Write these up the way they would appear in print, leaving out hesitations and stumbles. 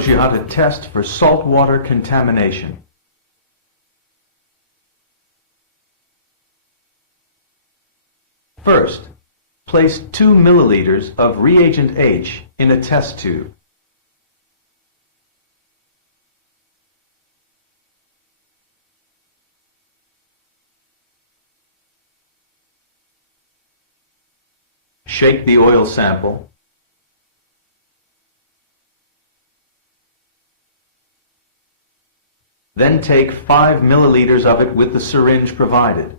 shows you how to test for saltwater contamination. First, place 2 milliliters of reagent H in a test tube. Shake the oil sample. Then take 5 milliliters of it with the syringe provided.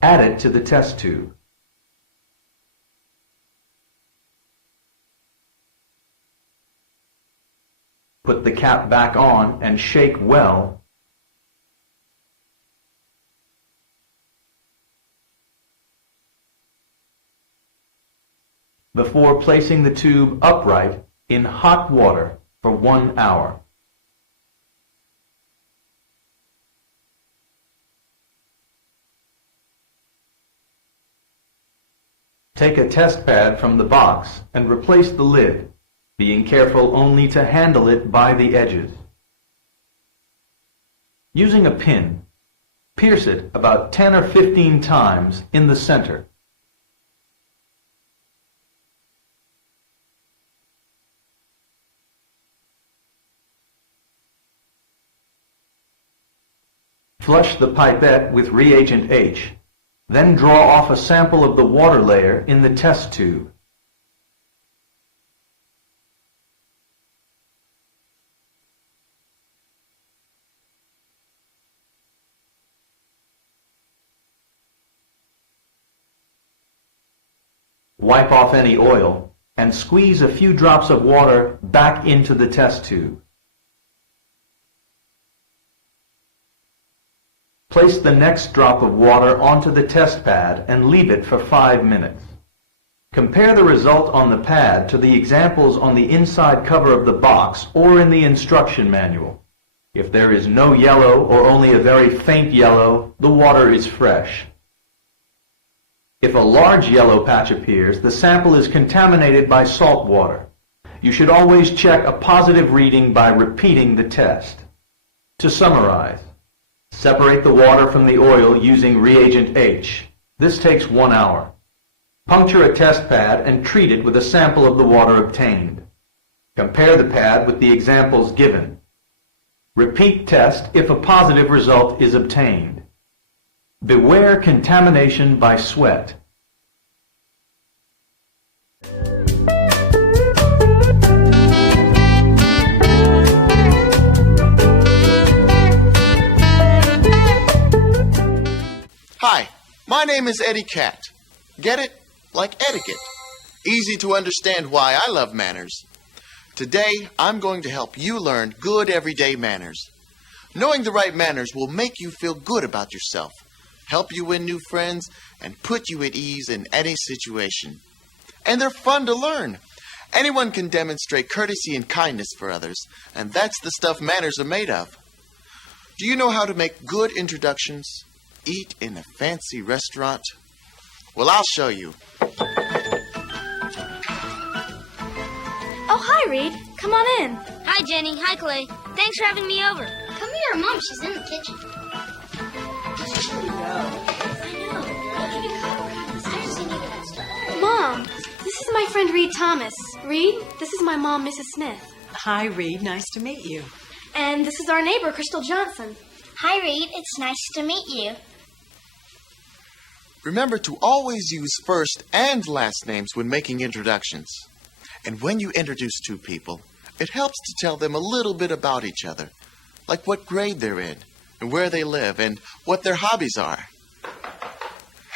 Add it to the test tube. Put the cap back on and shake well. Before placing the tube upright in hot water for 1 hour. Take a test pad from the box and replace the lid, being careful only to handle it by the edges. Using a pin, pierce it about 10 or 15 times in the center. Flush the pipette with reagent H. Then draw off a sample of the water layer in the test tube. Wipe off any oil and squeeze a few drops of water back into the test tube. Place the next drop of water onto the test pad and leave it for 5 minutes. Compare the result on the pad to the examples on the inside cover of the box or in the instruction manual. If there is no yellow or only a very faint yellow, the water is fresh. If a large yellow patch appears, the sample is contaminated by salt water. You should always check a positive reading by repeating the test. To summarize, separate the water from the oil using reagent H. This takes 1 hour. Puncture a test pad and treat it with a sample of the water obtained. Compare the pad with the examples given. Repeat test if a positive result is obtained. Beware contamination by sweat. Hi, my name is Eddie Cat. Get it? Like etiquette. Easy to understand why I love manners. Today, I'm going to help you learn good everyday manners. Knowing the right manners will make you feel good about yourself, help you win new friends, and put you at ease in any situation. And they're fun to learn. Anyone can demonstrate courtesy and kindness for others, and that's the stuff manners are made of. Do you know how to make good introductions? Eat in a fancy restaurant? Well, I'll show you. Oh, hi, Reed. Come on in. Hi, Jenny. Hi, Clay. Thanks for having me over. Come here, Mom. She's in the kitchen. Mom, this is my friend Reed Thomas. Reed, this is my mom, Mrs. Smith. Hi, Reed. Nice to meet you. And this is our neighbor, Crystal Johnson. Hi, Reed. It's nice to meet you. Remember to always use first and last names when making introductions. And when you introduce two people, it helps to tell them a little bit about each other, like what grade they're in, and where they live, and what their hobbies are.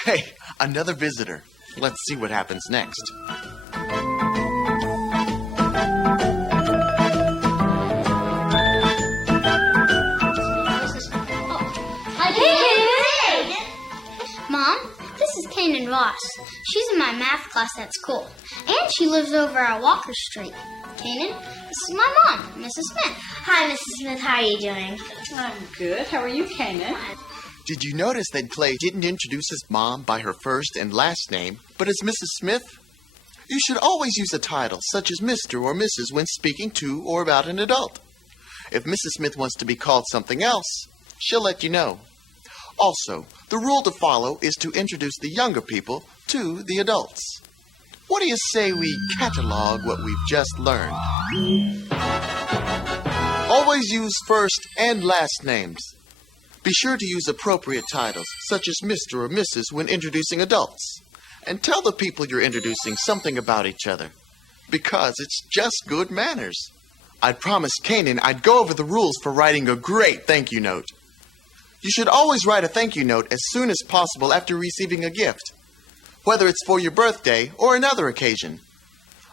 Hey, another visitor. Let's see what happens next. Hey! Mom, this is Kanan Ross. She's in my math class at school, and she lives over at Walker Street. Kanan, this is my mom, Mrs. Smith. Hi, Mrs. Smith. How are you doing? I'm good. How are you, Kanan? Did you notice that Clay didn't introduce his mom by her first and last name, but as Mrs. Smith? You should always use a title such as Mr. or Mrs. when speaking to or about an adult. If Mrs. Smith wants to be called something else, she'll let you know. Also, the rule to follow is to introduce the younger people to the adults. What do you say we catalog what we've just learned? Always use first and last names. Be sure to use appropriate titles, such as Mr. or Mrs. when introducing adults. And tell the people you're introducing something about each other, because it's just good manners. I promised Kanan I'd go over the rules for writing a great thank you note. You should always write a thank you note as soon as possible after receiving a gift, whether it's for your birthday or another occasion.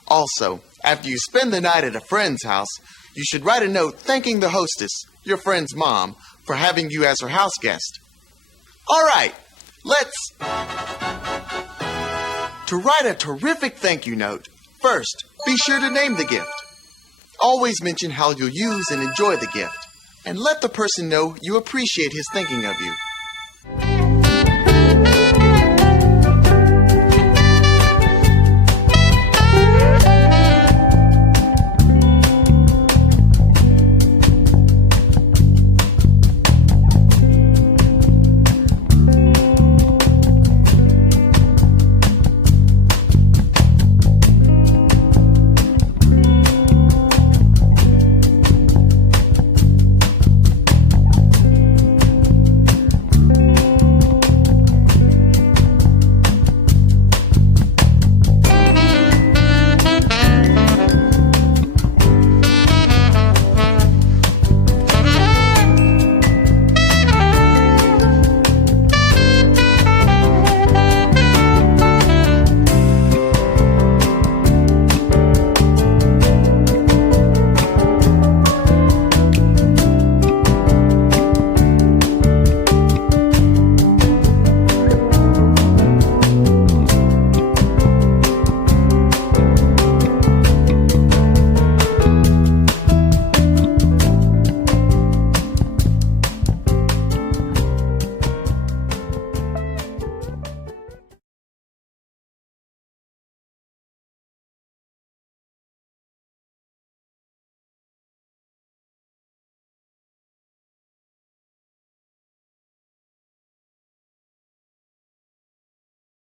Also, after you spend the night at a friend's house, you should write a note thanking the hostess, your friend's mom, for having you as her house guest. All right, let's... To write a terrific thank you note, first, be sure to name the gift. Always mention how you'll use and enjoy the gift, and let the person know you appreciate his thinking of you.